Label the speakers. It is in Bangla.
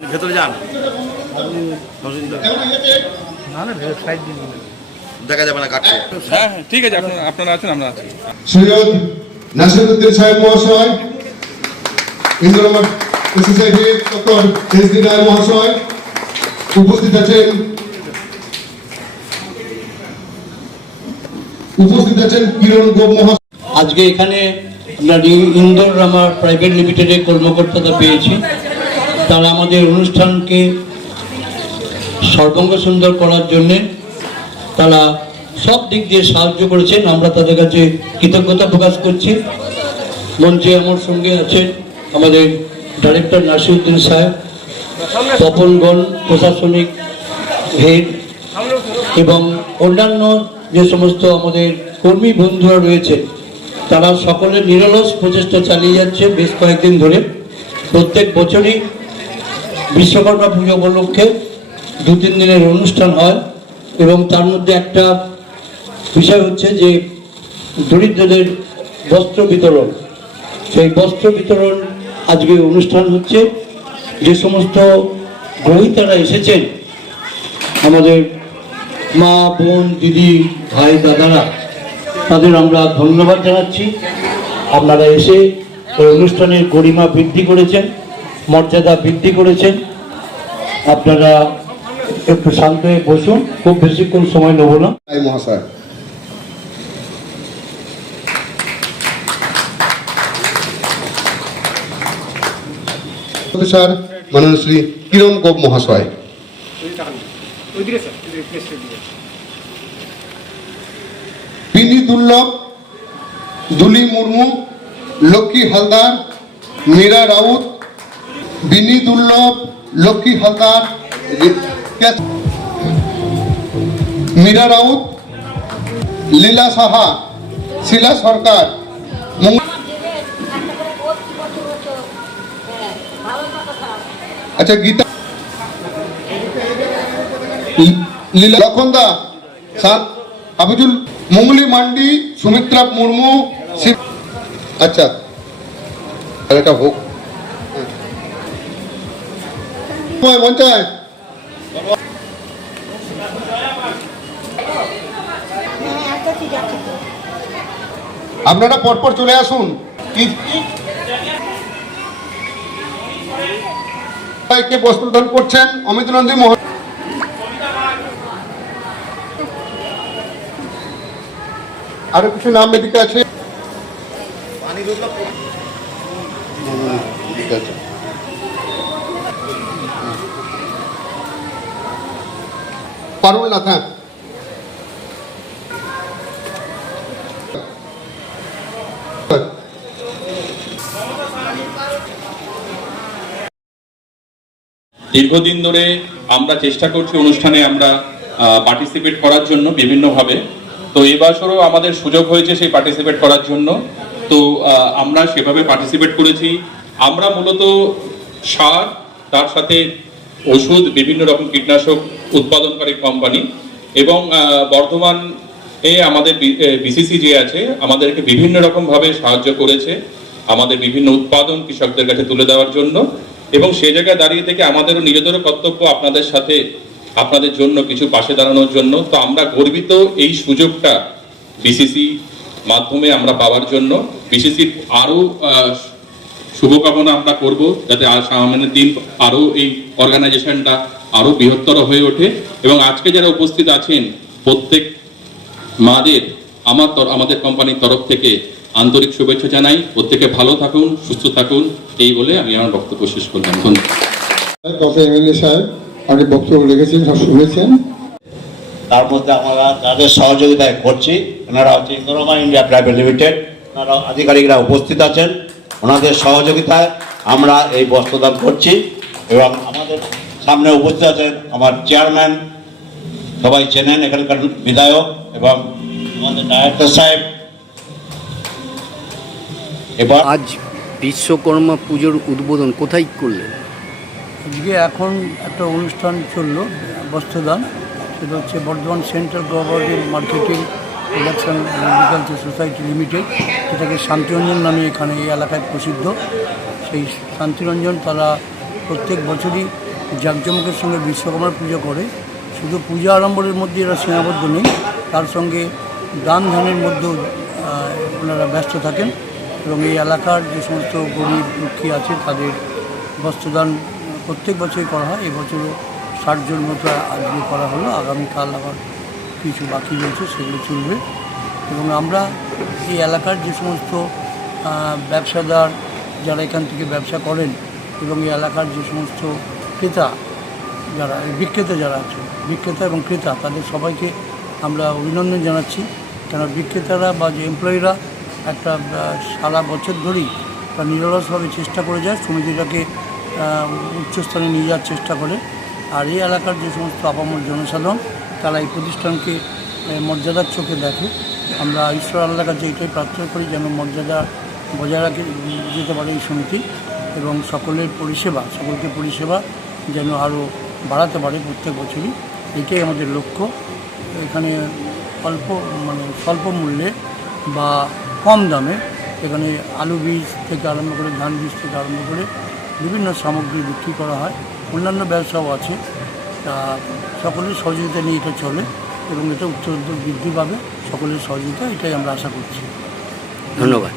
Speaker 1: ভেতরে যান। দেখা যাবে না কাটছে।
Speaker 2: হ্যাঁ হ্যাঁ ঠিক আছে আপনারা আপনারা আছেন আমরা আছি।
Speaker 3: সৈয়দ নাসিরুদ্দিন সাহেব মহাশয় Indramath society doctor S D Roy মহাশয় উপস্থিত আছেন। উপস্থিত আছেন কিরণ গোপ মহাশয়।
Speaker 4: আজকে এখানে ইন্দোর আমার প্রাইভেট লিমিটেডের কর্মকর্তাদের পেয়েছি। তারা আমাদের অনুষ্ঠানকে সর্বাঙ্গ সুন্দর করার জন্যে তারা সব দিক দিয়ে সাহায্য করেছেন। আমরা তাদের কাছে কৃতজ্ঞতা প্রকাশ করছি। মঞ্চে আমার সঙ্গে আছেন আমাদের ডাইরেক্টর নাসিরুদ্দিন সাহেব তপনগণ প্রশাসনিক হেড এবং অন্যান্য যে সমস্ত আমাদের কর্মী বন্ধুরা রয়েছে, তারা সকলে নিরলস প্রচেষ্টা চালিয়ে যাচ্ছে বেশ কয়েকদিন ধরে। প্রত্যেক বছরই বিশ্বকর্মা পুজো উপলক্ষে দু, তিন দিনের অনুষ্ঠান হয় এবং তার মধ্যে একটা বিষয় হচ্ছে যে দরিদ্রদের বস্ত্র বিতরণ। সেই বস্ত্র বিতরণ আজকে অনুষ্ঠান হচ্ছে। যে সমস্ত গ্রহিতারা এসেছেন, আমাদের মা, বোন, দিদি, ভাই, দাদারা, তাদের আমরা ধন্যবাদ জানাচ্ছি। আপনারা এসে এই অনুষ্ঠানের গরিমা বৃদ্ধি করেছেন। মর্যাদা বৃদ্ধি করেছেন। আপনারা একটু শান্ত হয়ে বসুন, খুব বেশিক্ষণ সময় নেব না।
Speaker 3: মহাশয়। স্যার মাননীয় শ্রী কিরণ গোপ মহাশয়। বিনি দুর্লভ দুলি মুর্মু, লক্ষ্মী হালদার, মীরা রাউত বিনি দুর্লভ লক্ষ্মী হালদার মীরা রাউত, লীলা সাহা, শিলা সরকার আচ্ছা গীতা লীলা লক্ষণদা সাত হাফিজুল মঙ্গলি মান্ডি, সুমিত্রা মুর্মু আচ্ছা এটা হোক। মঞ্চায় আপনারা পরপর চলে আসুন। কি- কে বস্ত্রদান করছেন? অমিত নন্দী মহ আরও কিছু নাম এদিকে আছে? ঠিক আছে। পারুল নাথ হ্যাঁ
Speaker 2: দীর্ঘদিন ধরে আমরা চেষ্টা করছি অনুষ্ঠানে আমরা পার্টিসিপেট করার জন্য বিভিন্নভাবে। তো এবছরও আমাদের সুযোগ হয়েছে সেই পার্টিসিপেট করার জন্য। তো আমরা সেভাবে পার্টিসিপেট করেছি। আমরা মূলত সার, তার সাথে ওষুধ, বিভিন্ন রকম কীটনাশক উৎপাদনকারী কোম্পানি এবং বর্ধমান এ আমাদের বিসিসি যে আছে, আমাদেরকে বিভিন্ন রকম ভাবে সাহায্য করেছে আমাদের বিভিন্ন উৎপাদন কৃষকদের কাছে তুলে দেওয়ার জন্য এবং সেই জায়গায় দাঁড়িয়ে থেকে আমাদেরও নিজেদেরও কর্তব্য আপনাদের সাথে আপনাদের জন্য কিছু পাশে দাঁড়ানোর জন্য। তো আমরা গর্বিত এই সুযোগটা বিসিসি মাধ্যমে আমরা পাওয়ার জন্য। বিসিসির আরও শুভকামনা আমরা করব যাতে সামনের দিন আরও এই অর্গানাইজেশনটা আরও বৃহত্তর হয়ে ওঠে। এবং আজকে যারা উপস্থিত আছেন প্রত্যেক মাদের আমার তর- আমাদের কোম্পানির তরফ থেকে আন্তরিক শুভেচ্ছা জানাই। প্রত্যেকে ভালো থাকুন সুস্থ থাকুন। এই বলে আমি আমার বক্তব্য শেষ করলাম। ধন্যবাদ।
Speaker 3: কথা এমএলএ সাহেব আপনি বক্তব্য রেখেছেন সব শুনেছেন।
Speaker 5: তার মধ্যে আমরা যাদের সহযোগিতায় করছি। ওনারা হচ্ছে ইন্দোরমা ইন্ডিয়া প্রাইভেট লিমিটেড ওনারা আধিকারিকরা উপস্থিত আছেন। ওনাদের সহযোগিতায় আমরা এই বস্ত্রদান করছি। এবং আমাদের সামনে উপস্থিত আছেন আমার চেয়ারম্যান। সবাই চেনেন এখানকার বিধায়ক এবং আমাদের ডাইরেক্টর সাহেব। এবার
Speaker 6: আজ বিশ্বকর্মা পুজোর উদ্বোধন কোথায় করলেন?
Speaker 7: আজকে এখন একটা অনুষ্ঠান চলল বস্ত্রদান। সেটা হচ্ছে Bardhaman central government marketing production agriculture society limited যেটাকে শান্তিরঞ্জন নামে এখানে এই এলাকায় প্রসিদ্ধ। সেই শান্তিরঞ্জন তারা প্রত্যেক বছরই
Speaker 4: জাঁকজমকের সঙ্গে বিশ্বকর্মার পুজো করে। শুধু পূজা আড়ম্বরের মধ্যে এরা সীমাবদ্ধ নেই, তার সঙ্গে দান ধ্যানের মধ্যেও ওনারা ব্যস্ত থাকেন এবং এই এলাকার যে সমস্ত গরিব দুঃখী আছে, তাদের বস্ত্রদান প্রত্যেক বছরই করা হয়। এবছরও ষাট জন মতো আজকে করা হলো। আগামীকাল আবার কিছু বাকি রয়েছে, সেগুলো চলবে। এবং আমরা এই এলাকার যে সমস্ত ব্যবসাদার যারা এখান থেকে ব্যবসা করেন এবং এই এলাকার যে সমস্ত ক্রেতা যারা বিক্রেতা যারা আছে বিক্রেতা এবং ক্রেতা, তাদের সবাইকে আমরা অভিনন্দন জানাচ্ছি। কেন বিক্রেতারা বা যে এমপ্লয়িরা একটা সারা বছর ধরেই তারা নিরলসভাবে চেষ্টা করে যায়, সমিতিটাকে উচ্চস্থানে নিয়ে যাওয়ার চেষ্টা করে। আর এই এলাকার যে সমস্ত আপামর জনসাধারণ, তারা এই প্রতিষ্ঠানকে মর্যাদার চোখে দেখে। আমরা ঈশ্বর আল্লাহর কাছে এটাই প্রার্থনা করি যেন মর্যাদা বজায় রাখে যেতে পারে এই সমিতি। এবং সকলের পরিষেবা, সকলকে পরিষেবা যেন আরও বাড়াতে পারে প্রত্যেক বছরই। এটাই আমাদের লক্ষ্য। এখানে অল্প মানে স্বল্প মূল্যে বা কম দামে এখানে আলু বীজ থেকে আরম্ভ করে ধান বীজ থেকে আরম্ভ করে বিভিন্ন সামগ্রী বিক্রি করা হয়। অন্যান্য ব্যবসাও আছে। তা সকলের সহযোগিতা নিয়ে এটা চলে এবং এটা উত্তর বৃদ্ধি পাবে। সকলের সহযোগিতা এটাই আমরা আশা করছি।
Speaker 6: ধন্যবাদ।